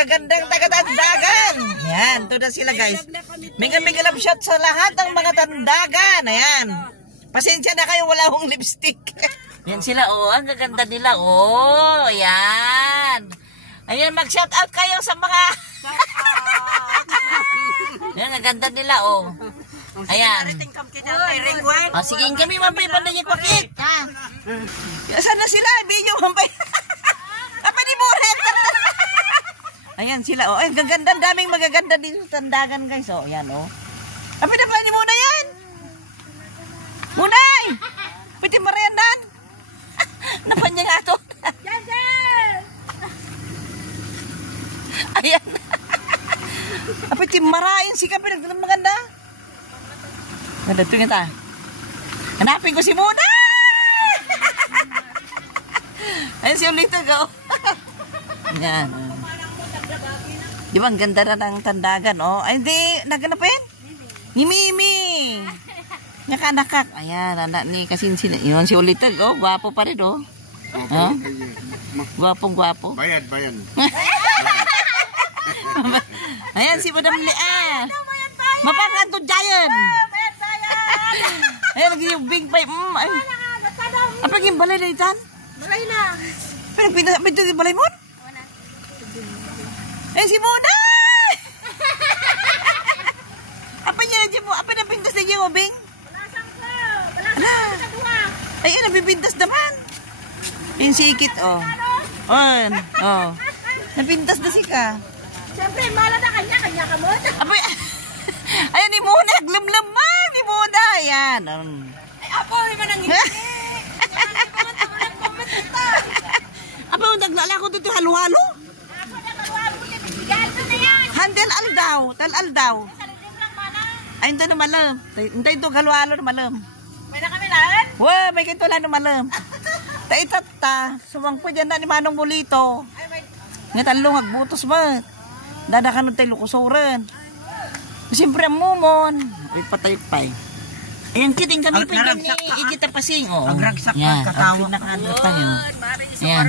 magagandang taga-tandagan. Ayan, ito na sila guys. Mega love shot sa lahat ng mga tandagan. Ayan. Pasensya na kayo, wala akong lipstick. Ayan sila, oh. Ang gaganda nila, oh. Ayan. Ayan, mag-shout out kayo sa mga... Ayan, ang ganda nila, oh. Ayan. Oh, sige, kami mampay pa na yung pakit. Saan na sila? Video mampay. Apa di muret? Ayan sila, oh. Ay, gaganda, daming magaganda dito sa tandagan, guys. Oh, ayan, oh. Apa na pa ni Muna yan? Munay! Pwede mariandan? Napan niya nga ito. Ayan. Apa timarain si Kapi nagdalam maganda. Ada tu kita. Hanapin ko si Muna. Ayun si Ulito ko. Yan. Di ba ang ganda na ng tandagan, oh? Ay, hindi. Naganapin? Ni Mimi. Nakakak. Ayan, anak ni Kasinsin. Yun si Ulito ko. Gwapo pa rin, oh. Huh? Gwapong-gwapo. Bayad. Ayan si Madam Lea. Mapangan to giant. Ayan lagi yung big pipe. Apa yung balay na itan? Balay na. Pero pinto yung balay mo? Ayan si Muna. Apa niya na dyan mo? Apa na pintas na dyan mo, Bing? Balasang ko. Balasang ko sa ay, nabibintas naman. Yung sikit, oh. Oh. Napintas na si ka. Siyempre, mala na kanya ka mo. Abay, ayan ni Muna, glum-glum man, ni Muna, ayan. Ay, apo, may manang hindi. Aba, naglala ko dito halo-halo. Ako, nakaluwalo ko yan. Galo na yan. Handel aldaw, tal-aldaw. Salitim lang, mana. Ay, hindi na malam. Hindi ito halo-halo na malam. May nakamilaan? Wah, may kito lang na malam. Ta-itata, sumangpo dyan na ni Manong Mulito. Ay, may... Nga talong agbutos ba? Dadakan ng tayo lukusuran. Siyempre ang mumon. Ay patay pa eh. Ayan kiting kami pwede ni Igita Pasing. Oh. Ang ragsak yan, ka katawa. ang pinakano tayo. Ayan.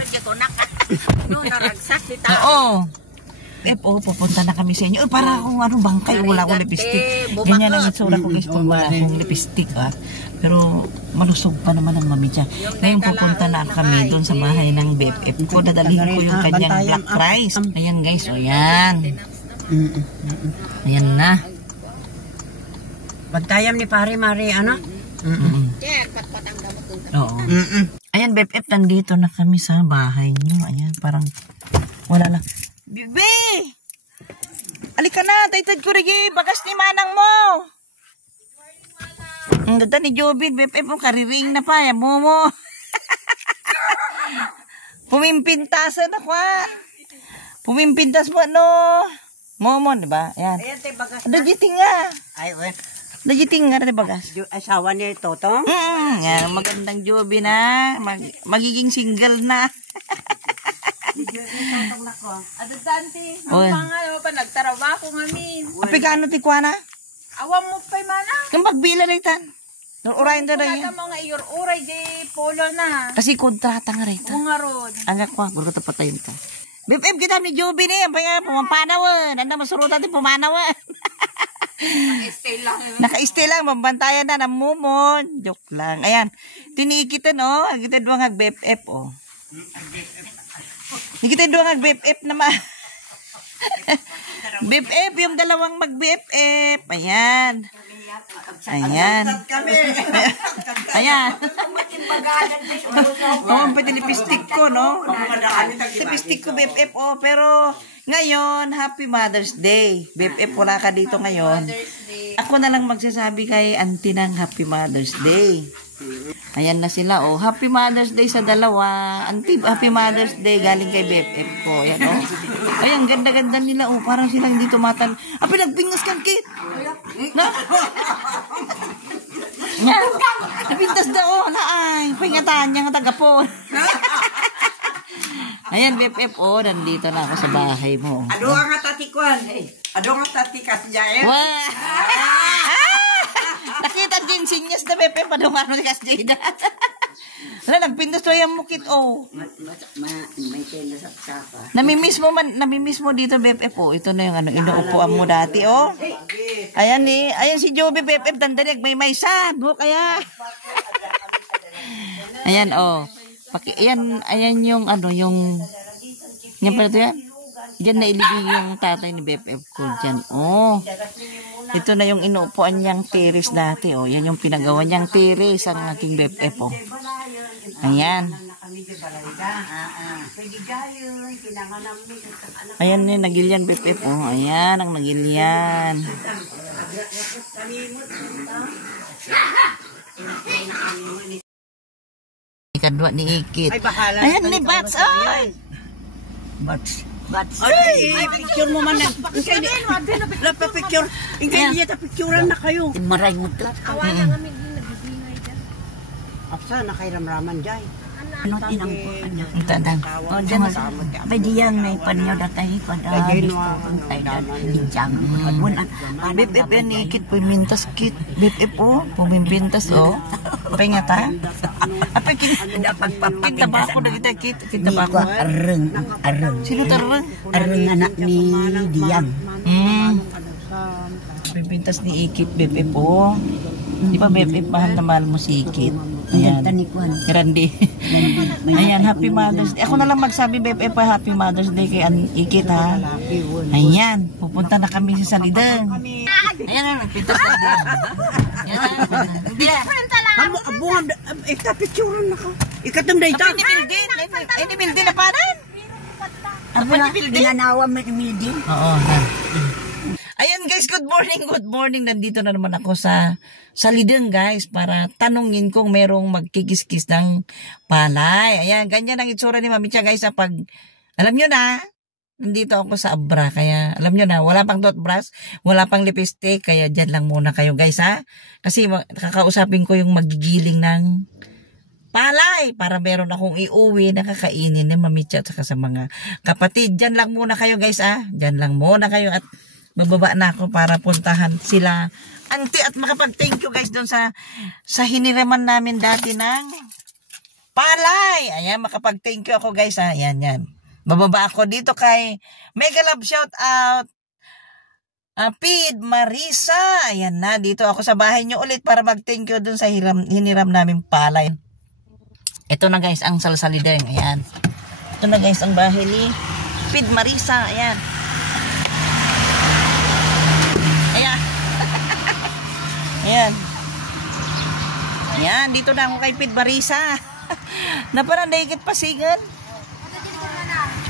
No, naragsak si tao. Oo. Pupunta na kami sa inyo. Para kung ano bangkay, wala akong lipstick. Ganyan ang itsura ko guys pag wala akong lipstick. Pero malusog pa naman ang mami dyan. Ngayon pupunta na kami doon sa bahay ng BFF ko. Dadalhin ko yung kanyang black rice. Ayan guys, o yan. Ayan na. Pagtayam ni Pare Mari, ano? Oo. Ayan BFF, nandito na kami sa bahay niyo. Ayan, parang wala lang. Bibi! Alika na, taytad ko rigi, bagas ni manang mo. Ang ganda ni Jobin, BFF mo, kariring na pa, yan mo. Pumimpintasan ako, ha. Pumimpintas mo, no. Momo, diba? Ayan. Ayan, tayo bagas. Dajiting nga. Ay, well. Dajiting nga, di bagas. Asawa ni Totong? Yan, magandang Jobin, ha. Magiging single na. Ado dante. Oy. Ang pangayo pa, nagtarawa ko ngamin. Apikano ti Kuana? Awam mo pa mana. Kung magbila na itan. Urayin to na Wala yan. ka mga iyor-uray di polo na. Kasi kontrata nga rito. Bunga rod. Ang akwa, guro ka patayin ka. Bip kita ni Joby ni, ang pumapanawan. Anda masurutan din pumanawan. Stay lang. Naka-stay lang, mabantayan na ng mumon. Joke lang. Ayan, tinikitan oh. Kita doang ag-BFF oh. Kita doang ag-BFF naman. BFF, yung dalawang mag-BFF. Ayan. Ayan. Ayan. Oo, pwede lipstick ko, no? Lipstick ko, BFF, oh. Pero, ngayon, Happy Mother's Day. BFF, wala ka dito ngayon. Ako na lang magsasabi kay auntie ng Happy Mother's Day. Ayan na sila, oh. Happy Mother's Day sa dalawa. Auntie, Happy Mother's Day galing kay BFF ko. Ayan, oh. Ayan, ganda-ganda nila, oh. Parang silang dito matan. Pinagpingas kang kit. Na? Yan. Napintas daw, na ay. Pingatan niya nga tagapon. Ayan, BFF, oh. Nandito na ako sa bahay mo. Ado nga tatikwan. Ado nga tatikas dyan. Wah! Nakita din sinyas na BFF. Padungan mo ni Kasjida. Wala, nagpindas to yung mukit, oh. May tenda sa sapa. Namimiss mo dito, BFF, oh. Ito na yung ano, inuupuan mo dati, oh. Ayan ayan si Joby, BFF, dandanig, may sa, no, kaya. Ayan, oh. Ayan yung, ano, yung, yan pala ito yan. Diyan na iligay yung tatay ni BFF ko, dyan, oh. Ito na yung inuupuan niyang tiris dati, oh. Yan yung pinagawa niyang tiris ang aking BFF, oh. Ayan. Ayan yung nagilyan, BFF, oh. Ayan ang nagilyan. Ikadwa ni Ikit. Ayan ni Bats, ay! Bats. Ay, picture mo man lang. Lapa picture. Ingkay niya ta picturean na kayo. Maray mo ito. Awan na kami din nagbibingay dyan. Asa na kay ramraman jay. Ano tinang ko kanya? Tadang. O dyan mas pwede yan may panyo datay ko da ay da lijang buwan BFF yan ni Ikit, pumintas kit. BFF, oh. Pumimpintas, oh. Pengata. Apa kita ba ako na kita kit? Kita ba ako? areng Sino tarang? areng anak ni Diang. Pumimpintas ni Ikit, BFF, oh. Di ba BFF, mahal na mahal mo si Ikit? Ayan. Tanikuan Randy. Ayan, Happy Mother's Day. Ako na lang magsabi, BFF, pa Happy Mother's Day kay Ikit, ha. Ayan, pupunta na kami sa Salidang. Ayan na, nagpintas na din. Ayan na. Hindi na. Amo abuhan ita picturean na ka. Ikatam day ta. Ini building na paran. Ano na ginanawa mo Mildin? Oo. Ayan guys, good morning. Nandito na naman ako sa Salidang guys para tanungin kung merong magkikiskis ng palay. Ayan, ganyan ang itsura ni Mami Cha guys. Pag, alam nyo na, nandito ako sa Abra. Kaya, alam nyo na, wala pang toothbrush, wala pang lipstick. Kaya dyan lang muna kayo guys ha. Kasi kakausapin ko yung magigiling ng palay para meron akong iuwi na kakainin ni Mami Cha at saka sa mga kapatid. Dyan lang muna kayo guys ha. Dyan lang muna kayo at bababa na ako para puntahan sila auntie at makapag-thank you guys doon sa hiniraman namin dati ng palay. Ayan, makapag-thank you ako guys ha. Ayan, yan. Bababa ako dito kay Mega Love shout out Pid Marisa. Ayan na, dito ako sa bahay nyo ulit para mag-thank you doon sa hiniram namin palay. Ito na guys ang Salsalideng. Ayan. Ito na guys ang bahay ni Pid Marisa. Ayan. Ayan. Ayan, dito na ako kay Pid Marisa. Na parang naikit pasigan.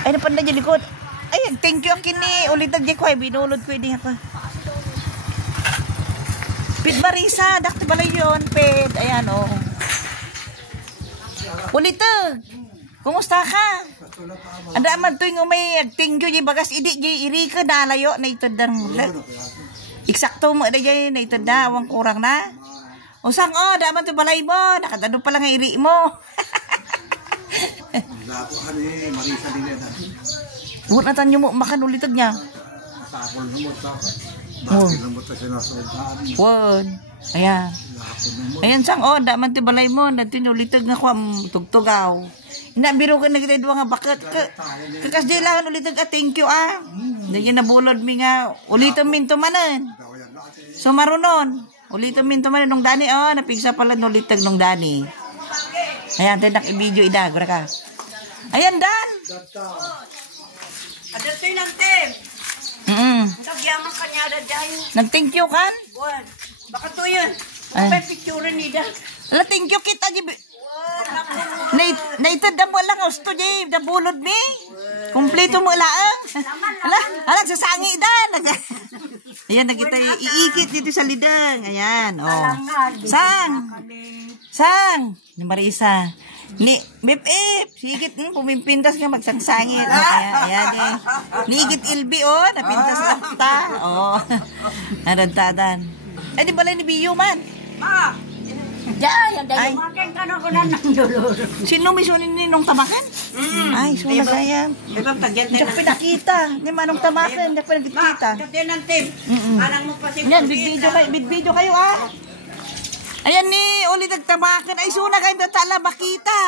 Ay, napanda dyan likod. Ayan, thank you ang kini. Ulit ang ko ay binulod ko ini ako. Pid Marisa, dakti pala yun, Pid. Ayan, oh. Ulit to. Kumusta ka? Ada man to yung may thank you, bagas idi, iri ka dalayo na ito dan mulat. Eksakto mo na dyan, na ito na, awang kurang na. O sang, daman ito balay mo, nakadano pala nga iri mo. Huwag na tanyo mo, makanulitag niya. Huwag. Ayan. Ayan sang, daman ito balay mo, natin ulitag nga kwa, tugtugaw. Inabiro ka na kita doon nga, bakit? Kakas di lang ulitag ka, thank you Hindi nabulod mi nga, ulitin minto manan. So marunon, ulitin minto manan nung dani, napigsa pala nulitag nung dani. Ayan, tinak i-video idagura ka. Ayan, Dan! Adato yung tim. Nagyaman kanya da dyan. Nag-thank you kan? Buwan. Baka to yun. Ay. May picture ni da. Ala, thank you kita, naitad na mo lang, gusto niya, nabulod mi. Kompleto mo lang. Ala, sasangi Dan. Ayan, nakita iikit dito sa lidang. Ayan, Sang! Ni Marisa. Ni BFF, sigit pumimpintas nga magsangsangit. Ayan. Niigit ilbi napintas na ta. Narantadan. Ay, di balay ni Biyo man. Ma! Yan dahil Makin ka na ko na ng dulur. Sino may sunin ni nung tamakan? Ay, suna kaya. Diba tagyan Hindi ko pinakita. Hindi manong tamakan. Hindi ko pinakita. Ito din ang tim. Anang mo pa si Yan, big video kayo Ayan ni, uli nagtabakan. Ay, suna kayo natala makita.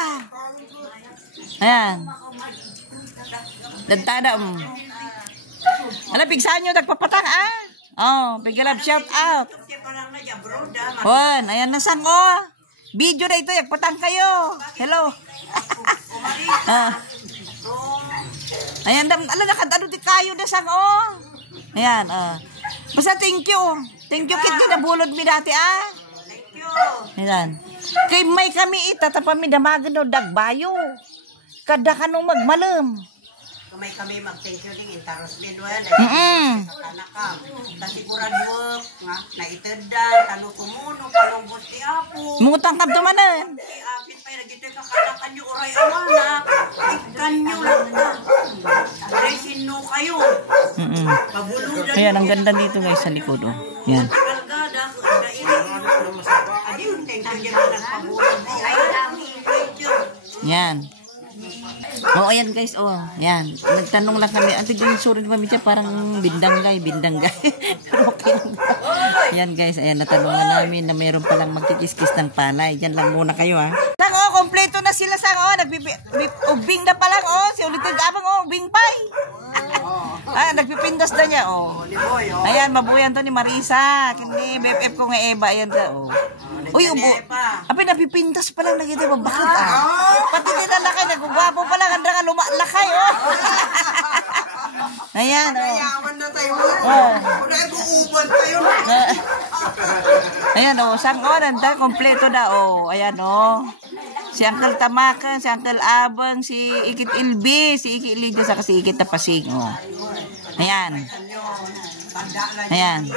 Ayan. Dantada mo. Ano, pigsahan nyo, nagpapatang, ah? Oh, bigilab, shout out. Juan, ayan na sang, oh. Video na ito, nagpatang kayo. Hello. Ayan, alam na, kadalo di kayo na sang, oh. Ayan, basta thank you. Thank you, kit, kinabulod mi dati, ah. Ayan. Kay may kami itatapa mi damagan o dagbayo. Kada kanong magmalam. Kamay kami mag-thank you din intaros lidwan. Kanakam. Tasigurado nga naitedan kanu kumuno kalungbos ti apo. Mutang kab tumanan. Apit pa ra gito kakanakan nyo uray awana. Ikanyo lang na. Aray sino kayo. Pabuludan. Ayan, ang ganda dito guys sa likod, oh. Yan. Kalgada dairi. Adi thank you din nagpabulod. Ay dami thank you. Yan. Oh, ayan guys, oh. Yan. Nagtanong lang kami. Ate, yung sorry naman siya, parang bindanggay. Pero okay lang. Yan guys, ayan, natanungan namin na mayroon palang magkikis-kis ng panay. Yan lang muna kayo, ha. Sang, oh, kompleto na sila, sang, oh. Ubing na palang, oh. Si ulitin gabang, oh. Ubing pay. Nagpipindas na niya, oh. Ayan, mabuyan to ni Marisa. Kini, BFF ko nga Eva, ayan ta, oh. Uy, ubo. Apay, napipintas pa lang, nagita ba? Bakit, Pati nila lakay, nagugwapo pa lang, handa nga lumalakay, oh. Ayan, oh. Yaman na tayo. Una ay buuban tayo. Ayan, oh. Sang, oh, nanda, kompleto na, oh. Ayan, oh. Si Uncle Tamakan, si Uncle Abang, si Ikit Ilbi, si Ikit Ilbi, saka si Ikit Tapasing, oh. Ayan. Ayan.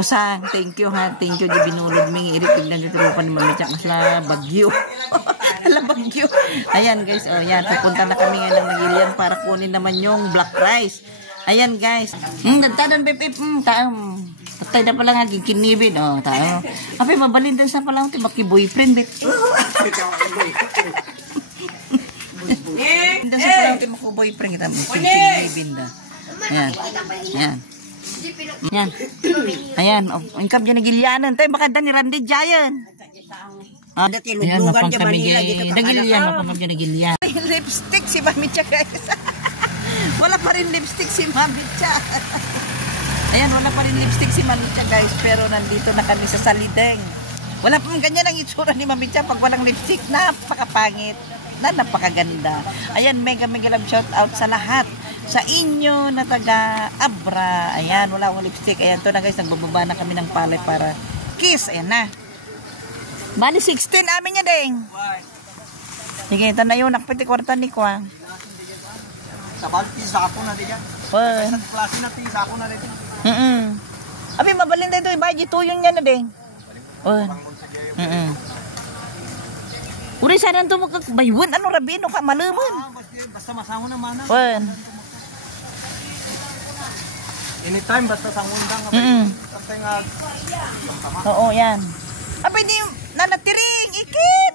Usang, thank you, ha. Thank you, di binulod ming irik. Tignan dito mo pa ni Mami Chak, masla bagyo. Ala bagyo. Ayan, guys, oh, yan. Pupunta na kami ngayon ng Nagilian para kunin naman yung black rice. Ayan, guys. Nagtadan, pipip, taam. Patay na pala nga, gikinibin, oh, tayo. Ape, mabalindan sa palang, tibaki boyfriend, bet. Lindan sa palang, tibaki boyfriend, kita mo. Kinibin na. Ayan. Ayan. Ayan. Ayan. Ang kap dyan nagilianan. Tayo makanda ni Randy Giant. Ayan, napang kami dyan. Nagilian ako kami dyan nagilian. Lipstick si Mami Cha, guys. Wala pa rin lipstick si Mami Cha. Ayan, wala pa rin lipstick si Mami Cha, guys. Pero nandito na kami sa Salideng. Wala pa ganyan ang itsura ni Mami Cha. Pag walang lipstick, napakapangit. Napakaganda. Ayan, mega love shout out sa lahat. Sa inyo na taga Abra. Ayan, wala akong lipstick. Ayan, to na guys, nagbababa na kami ng palay para kiss. Ayan na. Bali 16 amin niya, ding. Sige, ito na yun. Nakapiti kwarta ni Kwa. Sa balti, sako na din yan. Sa klase na ito, sako na din. Abi, mabalin na ito. Ibaji tuyong niya na, ding. Uri, sana ito magkakbaywan. Ano, Rabino ka? Malaman. Basta masama naman. Anytime, basta sangundang. Oo, yan. Abay, di nanatiring, ikit.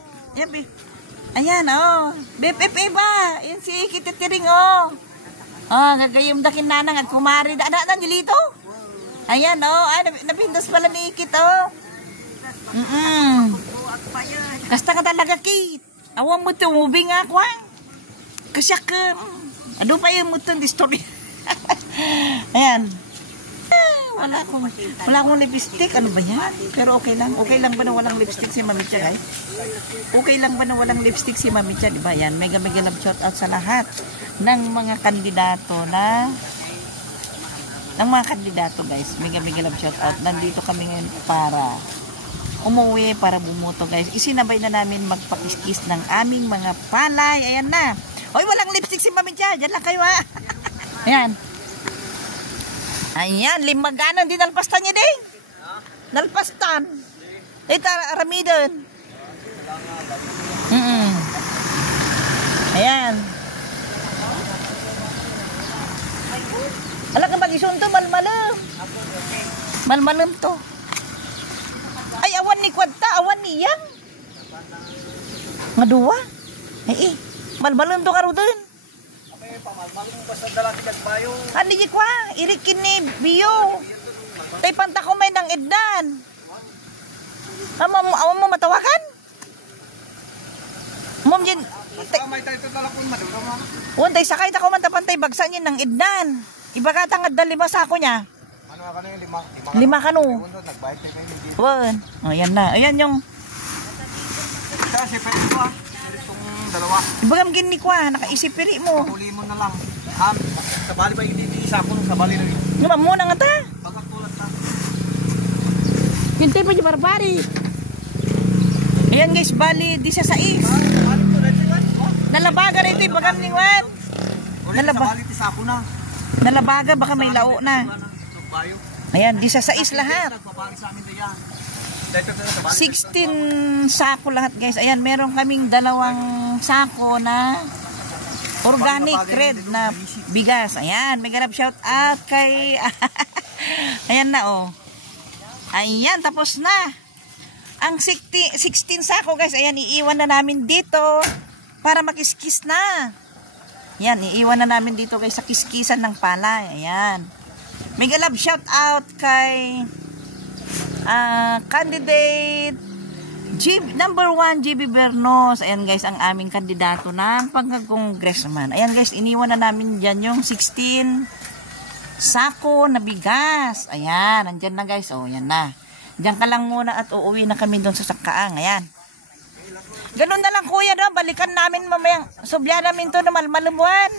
Ayan, oh. BFF ba? Yan si ikit titiring, oh. Oh, gagayom dakin nanang at kumari. Anak na nilito? Ayan, oh. Ay, napindas pala ni ikit, oh. Kasta ka talaga, kit. Awang mo ito, moving nga, kwang. Kasya ka. Ano pa yung muton di story? Ayan. Wala akong lipstick. Ano ba yan? Pero okay lang. Okay lang ba na walang lipstick si Mami Cha, guys? Okay lang ba na walang lipstick si Mami Cha? Diba yan? Mega love shout out sa lahat ng mga kandidato na guys. Mega love shout out. Nandito kami ngayon para umuwi, para bumuto, guys. Isinabay na namin magpakiskis ng aming mga palay. Ayan na. Hoy, walang lipstick si Mami Cha. Diyan lang kayo, ha? Ayan. Ayan, limaganan din nalpastan niya din. Nalpastan. Ito, aramidan. Ayan. Alam ka mag-isun to, malmalam. Malmalam to. Ay, awan ni Kwadta, awan niyang. Ngaduwa. Ay, malmalam to karo din. Ano niya kwa? Irikin ni Biyo. Tay panta ko may nang ednan. Awam mo matawakan? Mom Jin. May tayo talakon maduro mo. Wantay sakay ta ko man tapantay bagsa niya ng idnan. Iba ka tangad da 5 sako niya. Ano ka na yung 5? 5 kano. Nagbayad kayo ngayon dito. Wan. Oh, yan na. Ayan yung Kasi pwede ko itong dalawa. ibagam gini ko nakaisip piri mo. Huli mo na lang. Sa bali ba yung isa ko sa bali na rin. Ngam mo na nga ta. Pagkatulat na. Hintay pa niya barbari. Ayan guys, bali 16. Nalabaga rito ibagam ning wat. Sa bali isa ko na. Nalabaga baka may lao na. Ayan, 16 lahat. 16 sako lahat guys. Ayan, meron kaming 2 sako na organic red na bigas. Ayan, may ganap shout out kay ayan na oh. Ayan, tapos na. Ang 16 sako guys, ayan, iiwan na namin dito para makiskis na. Ayan, iiwan na namin dito guys sa kiskisan ng palay. Ayan. May galab shout out kay candidate number 1 GB Bernos. Ayan guys, ang aming kandidato ng pagka-congressman. Ayan guys, iniwan na namin dyan yung 16 sako na bigas. Ayan, nandyan na guys. O, yan na. Diyan ka lang muna at uuwi na kami doon sa Sakaang. Ayan. Ganun na lang kuya doon. Balikan namin mamayang. Subyan namin to na malmalubuan.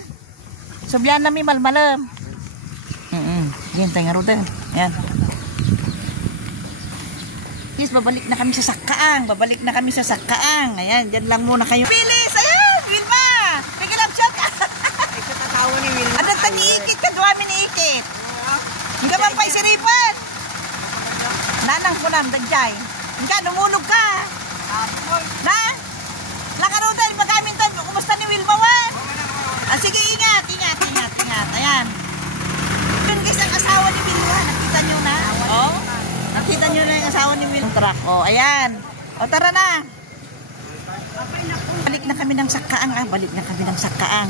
Subyan namin malmalam. Yan, tayo nga roda. Ayan. Yes, babalik na kami sa Sakaang. Babalik na kami sa Sakaang. Ayan, dyan lang muna kayo. Bilis! Ayan! Wilma! Bigyan up shot! Ikatatawa ni Wilma. Ano ka niikit ka? Duwami niikit. Hindi ka man pa isiripan. Nanang ko lang, dagjay. Hindi ka, dumulog ka. Na? Lakarudan, magamit tayo. Kumusta ni Wilma Wan? Sige, ingat. Ayan. Yun guys, ang asawa ni Wilma. Nakita nyo na? Oh? Nakita nyo na yung asawa ni Wilma. Truck. Oh, ayan. O, tara na. Balik na kami ng Sakaang. Balik na kami ng Sakaang.